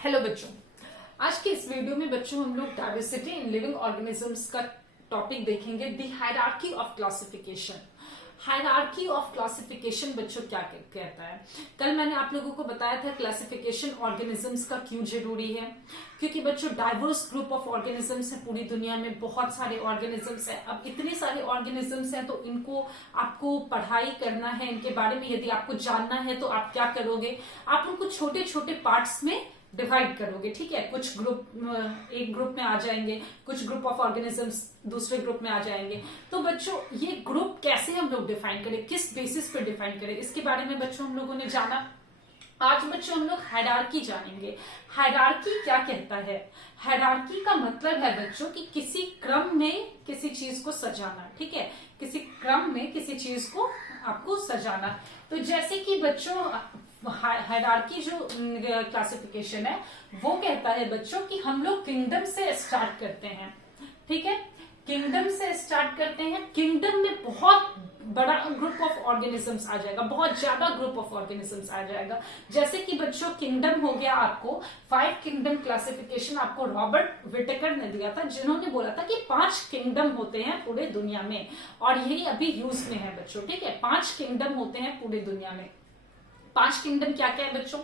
Hello बच्चों, आज के इस वीडियो में बच्चों हम लोग डाइवर्सिटी इन लिविंग ऑर्गेनिजम्स का टॉपिक देखेंगे। The hierarchy of classification. Hierarchy of classification बच्चों क्या कहता है? कल मैंने आप लोगों को बताया था क्लासिफिकेशन ऑर्गेनिजम्स का क्यों जरूरी है, क्योंकि बच्चों डाइवर्स ग्रुप ऑफ ऑर्गेनिजम्स है पूरी दुनिया में, बहुत सारे ऑर्गेनिजम्स है। अब इतने सारे ऑर्गेनिजम्स हैं तो इनको आपको पढ़ाई करना है, इनके बारे में यदि आपको जानना है तो आप क्या करोगे, आप उनको छोटे छोटे पार्ट्स में डिवाइड करोगे। ठीक है, कुछ ग्रुप एक ग्रुप में आ जाएंगे, कुछ ग्रुप ऑफ ऑर्गेनिजम्स दूसरे ग्रुप में आ जाएंगे। तो बच्चों ये ग्रुप कैसे हम लोग डिफाइन करें, किस बेसिस पे डिफाइन करें, इसके बारे में बच्चों हम लोगों ने जाना। आज बच्चों हम लोग हायरार्की जानेंगे। हायरार्की क्या कहता है? हायरार्की का मतलब है बच्चों कि किसी क्रम में किसी चीज को सजाना। ठीक है, किसी क्रम में किसी चीज को आपको सजाना। तो जैसे कि बच्चों हायरार्की जो क्लासिफिकेशन है वो कहता है बच्चों कि हम लोग किंगडम से स्टार्ट करते हैं। ठीक है, किंगडम से स्टार्ट करते हैं। किंगडम में बहुत बड़ा ग्रुप ऑफ ऑर्गेनिजम्स आ जाएगा, बहुत ज्यादा ग्रुप ऑफ ऑर्गेनिजम्स आ जाएगा। जैसे कि बच्चों किंगडम हो गया, आपको 5 किंगडम क्लासिफिकेशन आपको रॉबर्ट विटेकर ने दिया था, जिन्होंने बोला था कि 5 किंगडम होते हैं पूरे दुनिया में, और यही अभी यूज में है बच्चों। ठीक है, 5 किंगडम होते हैं पूरी दुनिया में। 5 किंगडम क्या क्या है बच्चों?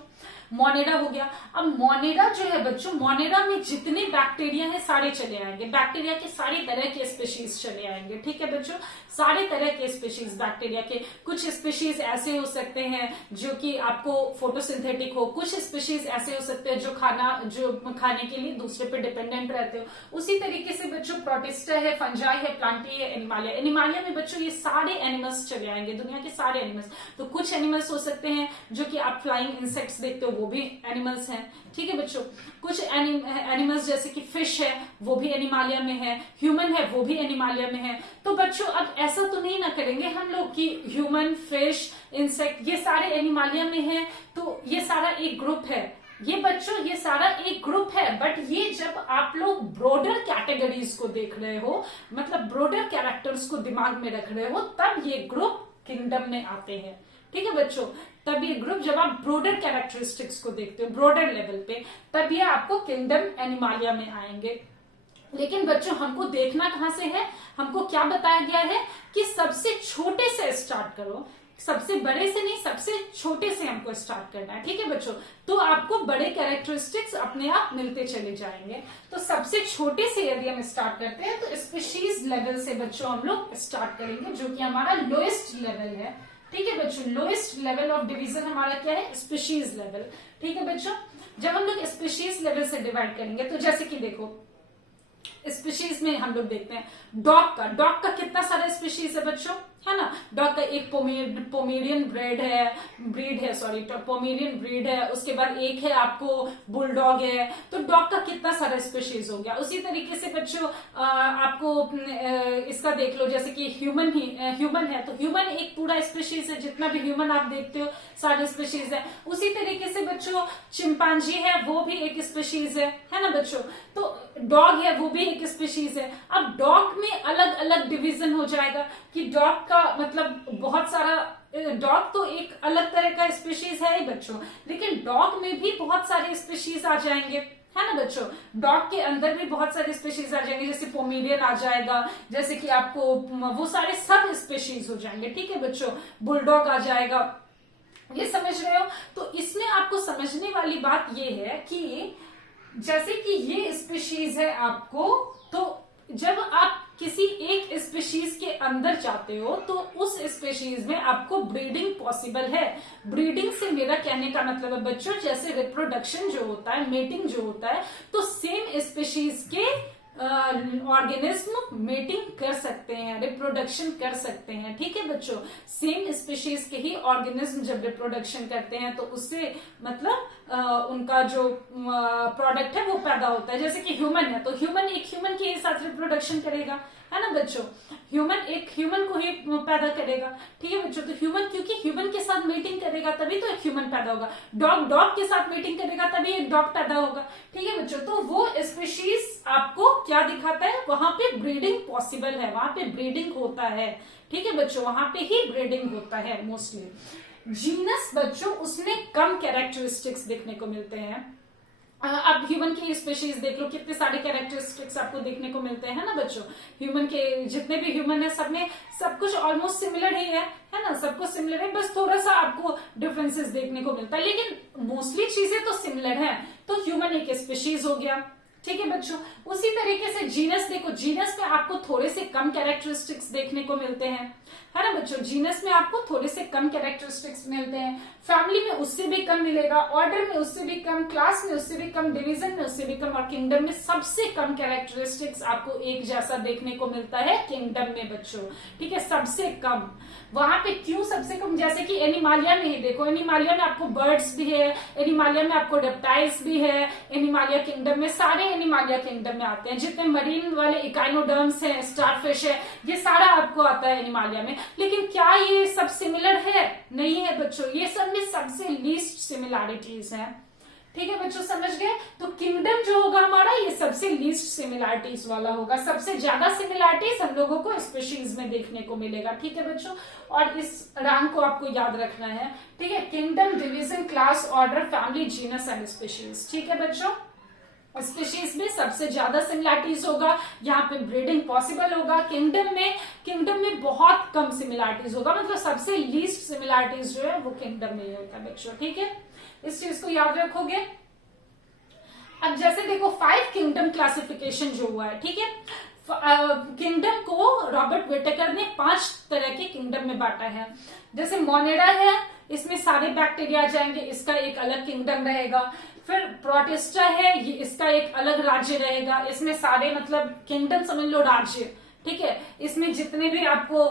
मोनेरा हो गया। अब मोनेरा जो है बच्चों, मोनेरा में जितने बैक्टीरिया हैं सारे चले आएंगे, बैक्टीरिया के सारे तरह के स्पीशीज चले आएंगे। ठीक है बच्चों, सारे तरह के स्पीशीज बैक्टीरिया के। कुछ स्पीशीज ऐसे हो सकते हैं जो कि आपको फोटोसिंथेटिक हो, कुछ स्पीशीज ऐसे हो सकते हैं जो खाने के लिए दूसरे पे डिपेंडेंट रहते हो। उसी तरीके से बच्चों प्रोटिस्टा है, फंजाई है, प्लांटी है, एनिमालिया। एनिमालिया में बच्चों ये सारे एनिमल्स चले आएंगे, दुनिया के सारे एनिमल्स। तो कुछ एनिमल्स हो सकते हैं जो कि आप फ्लाइंग इंसेक्ट्स देखते हो, वो भी एनिमल्स हैं। ठीक है बच्चों, कुछ एनिमल्स जैसे कि फिश है वो भी एनिमालिया में है, ह्यूमन है वो भी एनिमालिया में है। तो बच्चों अब ऐसा तो नहीं ना करेंगे हम लोग कि ह्यूमन, फिश, इंसेक्ट ये सारे एनिमालिया में है तो ये सारा एक ग्रुप है। ये बच्चों ये सारा एक ग्रुप है, बट ये जब आप लोग ब्रॉडर कैटेगरीज को देख रहे हो, मतलब ब्रॉडर कैरेक्टर्स को दिमाग में रख रहे हो, तब ये ग्रुप किंगडम में आते हैं। ठीक है बच्चों, तब ये ग्रुप जब आप ब्रॉडर कैरेक्टरिस्टिक्स को देखते हो ब्रॉडर लेवल पे, तब ये आपको किंगडम एनिमालिया में आएंगे। लेकिन बच्चों हमको देखना कहां से है? हमको क्या बताया गया है कि सबसे छोटे से स्टार्ट करो, सबसे बड़े से नहीं, सबसे छोटे से हमको स्टार्ट करना है। ठीक है बच्चों, तो आपको बड़े कैरेक्टरिस्टिक्स अपने आप मिलते चले जाएंगे। तो सबसे छोटे से यदि हम स्टार्ट करते हैं तो स्पीशीज लेवल से बच्चों हम लोग स्टार्ट करेंगे, जो कि हमारा लोएस्ट लेवल है। ठीक है बच्चों, लोएस्ट लेवल ऑफ डिवीजन हमारा क्या है? Species level. ठीक है बच्चों, जब हम लोग स्पीशीज लेवल से डिवाइड करेंगे तो जैसे कि देखो स्पीशीज में हम लोग देखते हैं डॉग का कितना सारा स्पीशीज है बच्चों, है ना। डॉग का एक पोमेरियन ब्रीड है, उसके बाद एक है आपको बुलडॉग है। तो डॉग का कितना सारा स्पीशीज हो गया। उसी तरीके से बच्चों आपको इसका देख लो, जैसे कि ह्यूमन है तो ह्यूमन एक पूरा स्पीशीज है, जितना भी ह्यूमन आप देखते हो सारे स्पीशीज है। उसी तरीके से बच्चों चिंपांजी है, वो भी एक स्पीशीज है ना बच्चों। तो डॉग है वो भी एक स्पीशीज है। अब डॉग में अलग अलग डिवीजन हो जाएगा कि डॉग का मतलब बहुत सारा, डॉग तो एक अलग तरह का स्पीशीज है ही बच्चों, लेकिन डॉग में भी बहुत सारे स्पीशीज आ जाएंगे, है ना बच्चों। डॉग के अंदर भी बहुत सारे स्पीशीज आ जाएंगे, जैसे पोमेरियन आ जाएगा, जैसे कि आपको वो सारे सब स्पीशीज हो जाएंगे। ठीक है बच्चों, बुलडॉग आ जाएगा, ये समझ रहे हो। तो इसमें आपको समझने वाली बात ये है कि जैसे कि ये स्पीशीज है आपको, तो जब आप किसी एक स्पीशीज के अंदर जाते हो तो उस स्पीशीज में आपको ब्रीडिंग पॉसिबल है। ब्रीडिंग से मेरा कहने का मतलब है बच्चों, जैसे रिप्रोडक्शन जो होता है, मेटिंग जो होता है, तो सेम स्पीशीज के ऑर्गेनिज्म मेटिंग कर सकते हैं, रिप्रोडक्शन कर सकते हैं। ठीक है बच्चों, सेम स्पीशीज के ही ऑर्गेनिज्म जब रिप्रोडक्शन करते हैं तो उससे मतलब उनका जो प्रोडक्ट है वो पैदा होता है। जैसे कि ह्यूमन है तो ह्यूमन एक ह्यूमन के साथ रिप्रोडक्शन करेगा, है ना बच्चों। ह्यूमन एक ह्यूमन को ही पैदा करेगा। ठीक है बच्चों, तो ह्यूमन क्योंकि ह्यूमन के साथ मीटिंग करेगा तभी तो एक ह्यूमन पैदा होगा। डॉग के साथ मीटिंग करेगा तभी एक डॉग पैदा होगा। ठीक है बच्चों, तो वो स्पीशीज आपको क्या दिखाता है? वहां पे ब्रीडिंग पॉसिबल है, वहां पे ब्रीडिंग होता है। ठीक है बच्चों, वहां पे ही ब्रीडिंग होता है मोस्टली। जीनस बच्चों उसमें कम कैरेक्टरिस्टिक्स देखने को मिलते हैं। अब ह्यूमन की स्पीशीज देख लो, कितने सारे कैरेक्टरिस्टिक्स आपको देखने को मिलते हैं ना बच्चों। ह्यूमन के जितने भी ह्यूमन है सब में सब कुछ ऑलमोस्ट सिमिलर ही है ना, सब कुछ सिमिलर है, बस थोड़ा सा आपको डिफरेंसेस देखने को मिलता है, लेकिन मोस्टली चीजें तो सिमिलर है। तो ह्यूमन एक स्पीशीज हो गया, ठीक है बच्चों। उसी तरीके से जीनस देखो, जीनस में आपको थोड़े से कम कैरेक्टरिस्टिक्स देखने को मिलते हैं, है ना बच्चों। जीनस में आपको थोड़े से कम कैरेक्टरिस्टिक्स मिलते हैं, फैमिली में उससे भी कम मिलेगा, ऑर्डर में उससे भी कम, क्लास में उससे भी कम, डिवीजन में उससे भी कम, और किंगडम में सबसे कम कैरेक्टरिस्टिक्स आपको एक जैसा देखने को मिलता है किंगडम में बच्चों, ठीक है, सबसे कम। वहां पे क्यों सबसे कम, जैसे कि एनिमालिया में ही देखो, एनिमालिया में आपको बर्ड्स भी है, एनिमालिया में आपको रेप्टाइल्स भी है, एनिमालिया किंगडम में सारे एनिमालिया किंगडम में आते हैं, जितने मरीन वाले इकाइनोडर्म्स हैं, स्टारफिश है, ये सारा आपको आता है एनिमालिया में। लेकिन क्या ये सब सिमिलर है? नहीं है बच्चों, ये सब में सबसे लीस्ट सिमिलैरिटीज है, ठीक है बच्चों, समझ गए। तो किंगडम जो होगा हमारा, ये सबसे लीस्ट सिमिलैरिटीज वाला होगा, सबसे ज्यादा सिमिलैरिटीज हम लोगों को स्पीशीज में देखने को मिलेगा, ठीक है बच्चों। और इस रैंक को आपको याद रखना है, ठीक है, kingdom, division, class, order, family, genus and species, ठीक है बच्चों। स्पीशीज में सबसे ज्यादा सिमिलैरिटीज होगा, यहाँ पे ब्रीडिंग पॉसिबल होगा। किंगडम में बहुत कम सिमिलैरिटीज होगा, मतलब सबसे लीस्ट सिमिलैरिटीज जो है वो किंगडम में ही होता है बच्चों, ठीक है, इस चीज को याद रखोगे। अब जैसे देखो 5 किंगडम क्लासिफिकेशन जो हुआ है, ठीक है, किंगडम को रॉबर्ट विटेकर ने 5 तरह के किंगडम में बांटा है। जैसे मोनेरा है, इसमें सारे बैक्टीरिया आ जाएंगे, इसका एक अलग किंगडम रहेगा। फिर प्रोटिस्टा है, ये इसका एक अलग राज्य रहेगा, इसमें सारे मतलब किंगडम समझ लो राज्य, ठीक है, इसमें जितने भी आपको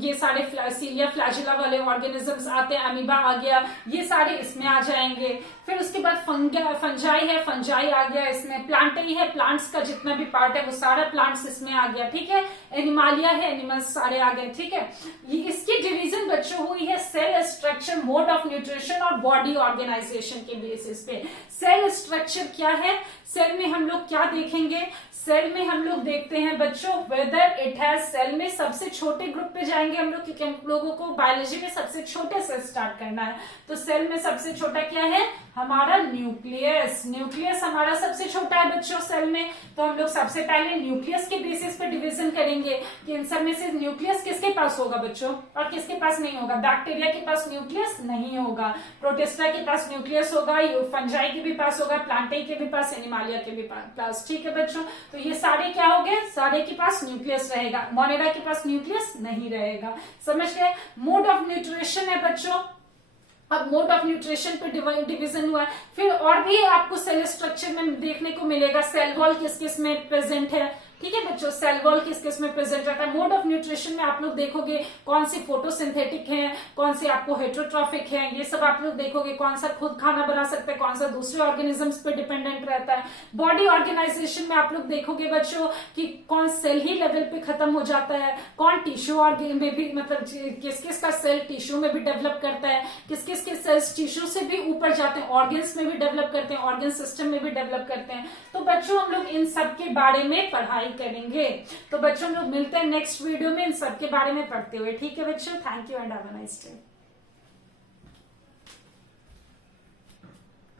ये सारे सीलिया फ्लैजिला वाले ऑर्गेनिजम्स आते हैं, अमीबा आ गया, ये सारे इसमें आ जाएंगे। फिर उसके बाद फंजाई है, फंजाई आ गया इसमें। प्लांटरी है, प्लांट्स का जितना भी पार्ट है वो सारा प्लांट्स इसमें आ गया, ठीक है। एनिमालिया है, एनिमल्स सारे आ गए, ठीक है। ये इसकी डिवीजन बच्चों हुई है cell structure, mode of nutrition और बॉडी ऑर्गेनाइजेशन के बेसिस पे। सेल स्ट्रक्चर क्या है, सेल में हम लोग क्या देखेंगे, सेल में हम लोग देखते हैं बच्चों वेदर इट हैज, सेल में सबसे छोटे ग्रुप पे जाएंगे हम लोग, क्योंकि हम लोगों को बायोलॉजी में सबसे छोटे से स्टार्ट करना है। तो सेल में सबसे छोटा क्या है हमारा न्यूक्लियस। न्यूक्लियस हमारा सबसे छोटा है बच्चों सेल में। तो हम लोग सबसे पहले न्यूक्लियस के बेसिस पे डिवीजन करेंगे कि इन सब में से न्यूक्लियस किसके पास होगा बच्चों और किसके पास नहीं होगा। बैक्टीरिया के पास न्यूक्लियस नहीं होगा, प्रोटिस्टा के पास न्यूक्लियस होगा, फंजाई के भी पास होगा, प्लांटाई के भी पास, एनिमालिया के भी पास, ठीक है बच्चों। तो ये सारे क्या हो गए, सारे के पास न्यूक्लियस रहेगा, मोनेरा के पास न्यूक्लियस नहीं रहेगा। समझ गए। मोड ऑफ न्यूट्रिशन है बच्चों, अब मोड ऑफ न्यूट्रिशन पे डिवीजन हुआ है। फिर और भी आपको सेल स्ट्रक्चर में देखने को मिलेगा, सेल वॉल किस किस में प्रेजेंट है, ठीक है बच्चों, सेल वॉल किस किस में प्रेजेंट रहता है। मोड ऑफ न्यूट्रिशन में आप लोग देखोगे कौन सी फोटोसिंथेटिक है, कौन सी आपको हेट्रोट्रॉफिक है, ये सब आप लोग देखोगे, कौन सा खुद खाना बना सकता है, कौन सा दूसरे ऑर्गेनिजम्स पे डिपेंडेंट रहता है। बॉडी ऑर्गेनाइजेशन में आप लोग देखोगे बच्चों कि कौन सेल ही लेवल पे खत्म हो जाता है, कौन टिश्यू में भी, मतलब किस किस का सेल टिश्यू में भी डेवलप करता है, किस किस के सेल्स टिश्यू से भी ऊपर जाते हैं, ऑर्गन्स में भी डेवलप करते हैं, ऑर्गन सिस्टम में भी डेवलप करते हैं। तो बच्चों हम लोग इन सब के बारे में पढ़ाई करेंगे। तो बच्चों हम लोग मिलते हैं नेक्स्ट वीडियो में इन सब के बारे में पढ़ते हुए, ठीक है बच्चों। Thank you and have a nice day.